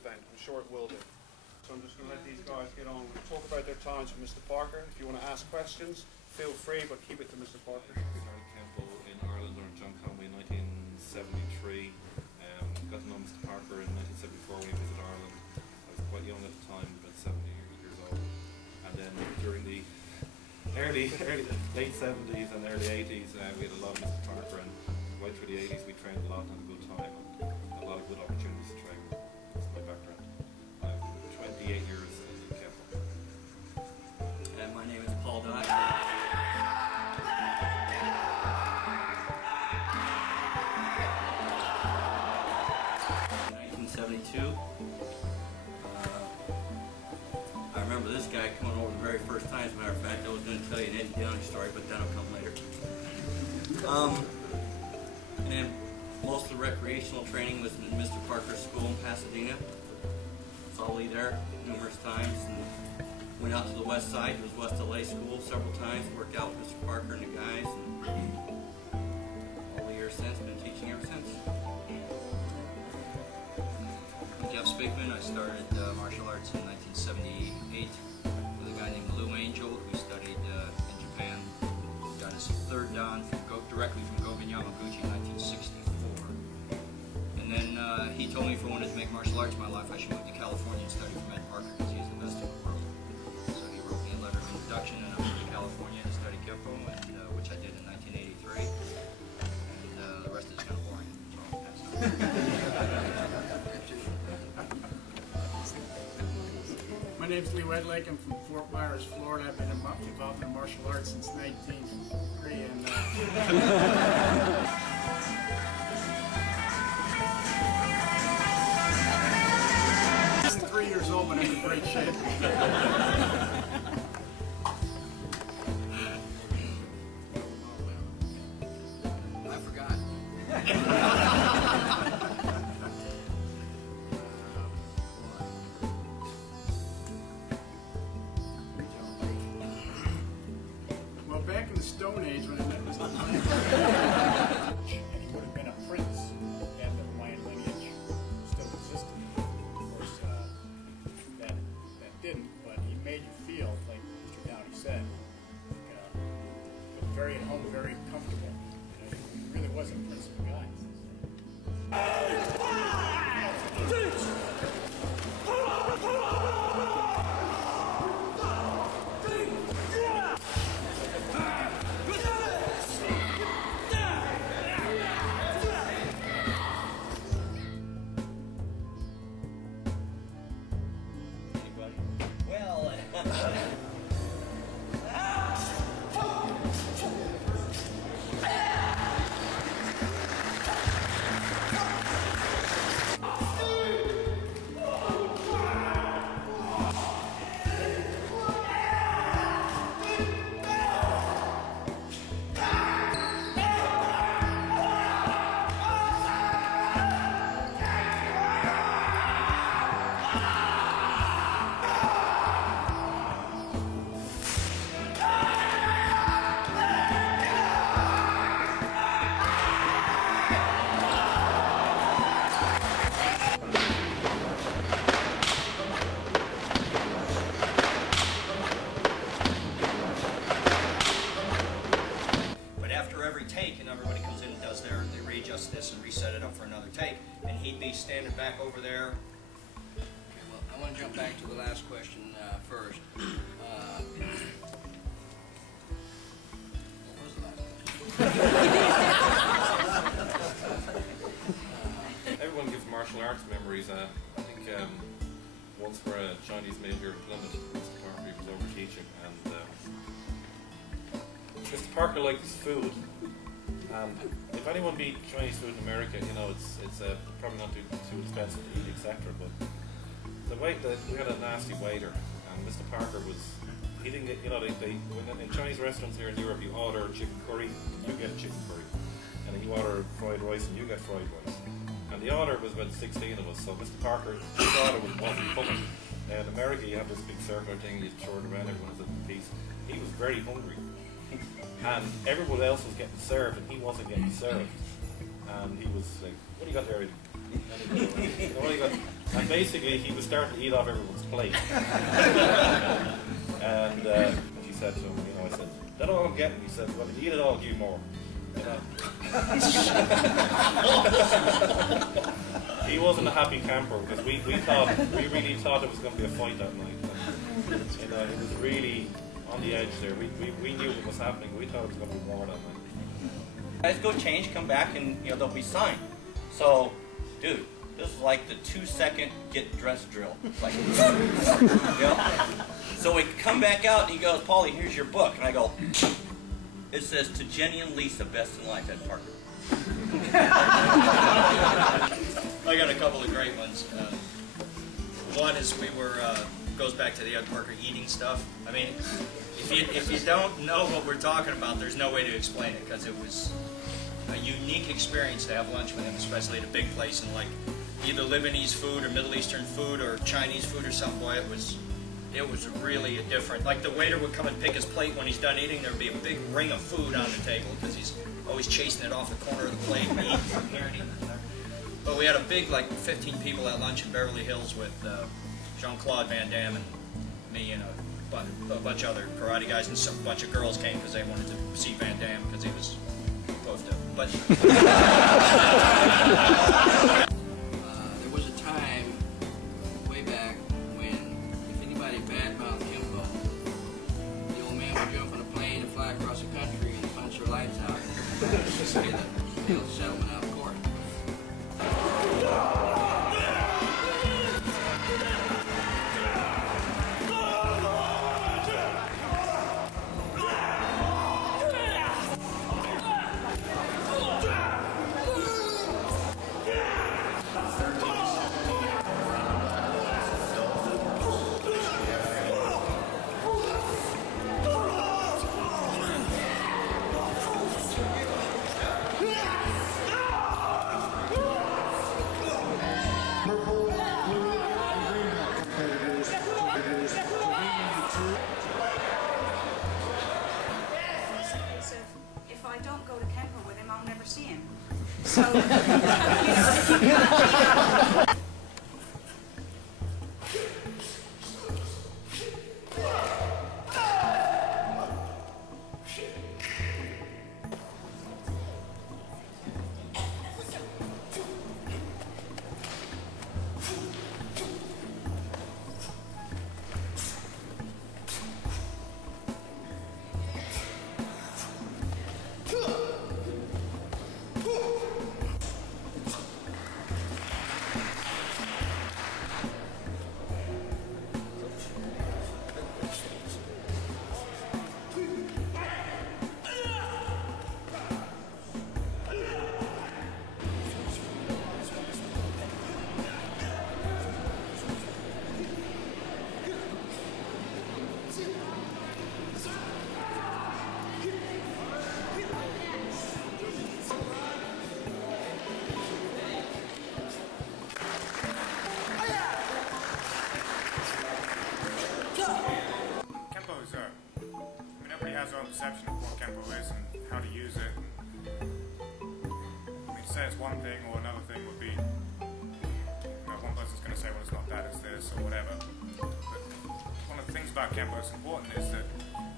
event. I'm sure it will be. So I'm just going to let these guys get on and talk about their times with Mr. Parker. If you want to ask questions, feel free, but keep it to Mr. Parker. I started Kenpo in Ireland under John Conway in 1973. Got to know Mr. Parker in 1974 when he visited Ireland. I was quite young at the time, about 70 years old. And then during the late 70s and early 80s, we had a lot of Mr. Parker, and right through the 80s we trained a lot and had a good time and a lot of good opportunities to train. That's my background. I have 28 years in Kenpo. And my name is Paul Downey. 1972. I remember this guy coming over the very first time. As a matter of fact, I was going to tell you an Eddie Downey story, but that'll come later. And most of the recreational training was in Mr. Parker's school in Pasadena. Saw Lee there numerous times, and went out to the west side. It was West LA school several times. Worked out with Mr. Parker and the guys, and all the years since, been teaching ever since. Speakman. I started martial arts in 1978 with a guy named Lou Angel, who studied in Japan. Got his third dan directly from Gogen Yamaguchi in 1964. And then he told me if I wanted to make martial arts my life, I should move to California and study from Ed Parker, because he's the best in the world. So he wrote me a letter of introduction, and I moved to California to study Kenpo, and, which I did in 1983. And the rest is kind of boring, so I'll pass on. My name's Wedlake. I'm from Fort Myers, Florida. I've been involved in martial arts since 1903, and I'm 3 years old, but I'm in great shape. I forgot. Back in the Stone Age, when I met Mr. Parker, and he would have been a prince had the Hawaiian lineage still existed. Of course, that didn't, but he made you feel, like Mr. Downey said, very at home, very comfortable. You know, he really was a prince of the guys. This and reset it up for another take, and he'd be standing back over there. Okay, well, I want to jump back to the last question first. What was the last question? Everyone gives martial arts memories. I think once for a Chinese meal here in Plymouth, Mr. Parker was over teaching, and Mr. Parker liked his food. And if anyone beat Chinese food in America, you know, it's probably not too expensive to eat, etc. But the way that we had a nasty waiter, and Mr. Parker he didn't get, you know, when in Chinese restaurants here in Europe, you order chicken curry, you get chicken curry, and then you order fried rice, and you get fried rice. And the order was about 16 of us, so Mr. Parker, his order wasn't coming. Now in America, you have this big circular thing, you throw it around, everyone has a piece. He was very hungry. And everyone else was getting served, and he wasn't getting served. And he was like, "What do you got there?" And basically, he was starting to eat off everyone's plate. And she said to him, you know, I said, "That's all I'm getting." He said, "Well, if you eat it all, I'll give you more." You know? He wasn't a happy camper because we really thought it was going to be a fight that night. And, you know, it was really on the edge there. We knew what was happening. We thought it was going to be war that night. Guys go change, come back, and they'll be signed. So, dude, this is like the 2-second get dressed drill. Like, So we come back out, and he goes, "Paulie, here's your book." And I go, it says, "To Jenny and Lisa, best in life at Parker." I got a couple of great ones. One is goes back to the Ed Parker eating stuff. I mean, if you don't know what we're talking about, there's no way to explain it because it was a unique experience to have lunch with him, especially at a big place and like either Lebanese food or Middle Eastern food or Chinese food or something. Boy, it was really a different. Like the waiter would come and pick his plate when he's done eating. There'd be a big ring of food on the table because he's always chasing it off the corner of the plate and eating from here and eating from there. But we had a big, like 15 people at lunch in Beverly Hills with Jean-Claude Van Damme and me and a bunch of other karate guys, and a bunch of girls came because they wanted to see Van Damme because he was supposed to. But there was a time way back when if anybody badmouthed Kenpo, the old man would jump on a plane and fly across the country and punch their lights out. Just get a real settlement out of court. If I don't go to Kenpo with him, I'll never see him. So, you know, if you can. Has our own perception of what Kenpo is and how to use it. I mean, to say it's one thing or another thing would be, you know, one person's going to say, well, it's not that, it's this, or whatever. But one of the things about Kenpo that's important is that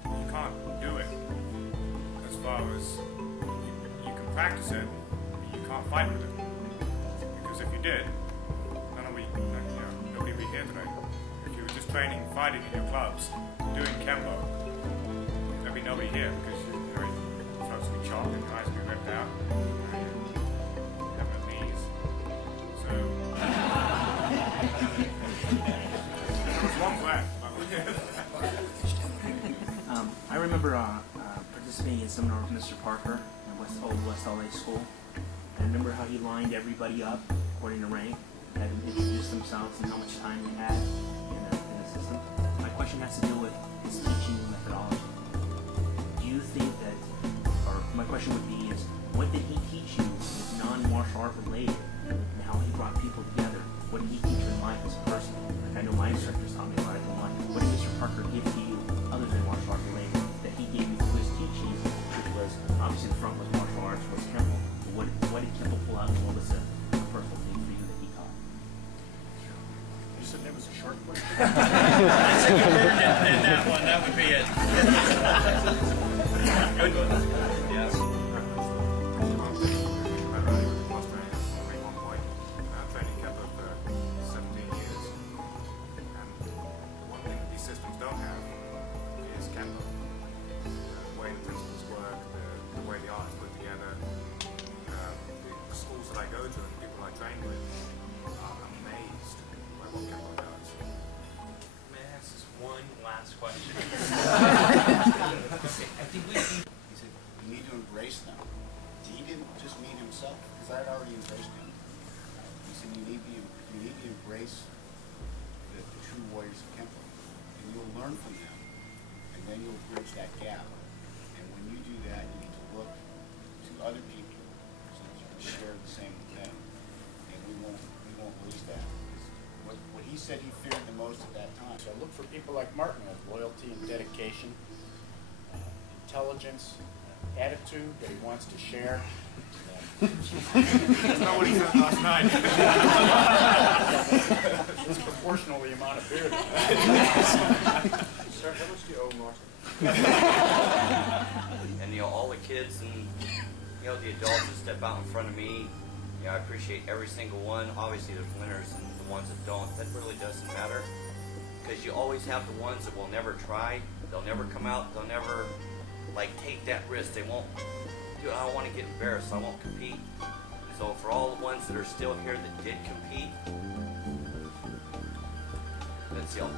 you can't do it as far as you can practice it, but you can't fight with it. Because if you did, nobody would be here today. If you were just training, fighting in your clubs, doing Kenpo, there'll be nobody here because your throats will be chopped and your eyes will be ripped out. You have no knees. So, there's one breath. I remember participating in a seminar with Mr. Parker at old West LA School. I remember how he lined everybody up according to rank, had them introduce themselves and how much time they had in the system. My question has to do with his teaching methodology. Do you think that, or my question would be is, what did he teach you non-martial art related and how he brought people together? What did he teach you in life as a person? Like I know my instructors taught me a lot in life. What did Mr. Parker give to you other than martial art related that he gave you through his teaching, which was obviously the front was martial arts, was Kenpo. What did Kenpo pull out and what was a personal thing for you that would be it. Good one. Yes. I've trained in Kenpo for 17 years, and one thing that these systems don't have is Kenpo. The way the principles work, the way the art is put together, the schools that I go to and the people I train with are amazed by what Kenpo does. May I ask just one last question? I think we need. He said, you need to embrace them. He didn't just mean himself, because I had already embraced him. He said, you need to embrace the true warriors of Kenpo. And you'll learn from them. And then you'll bridge that gap. And when you do that, you need to look to other people so that you can share the same with them. And we won't lose that. What he said he feared the most at that time. So look for people like Martin with loyalty and dedication, intelligence, attitude that he wants to share. That's not what he said last night. It's proportional to the amount of beer. Sir, how much do you owe Martin? And all the kids and the adults that step out in front of me, I appreciate every single one. Obviously there's winners and the ones that don't. That really doesn't matter, because you always have the ones that will never try. They'll never come out. They'll never take that risk. They won't do it. I don't want to get embarrassed, so I won't compete. So for all the ones that are still here that did compete, that's y'all.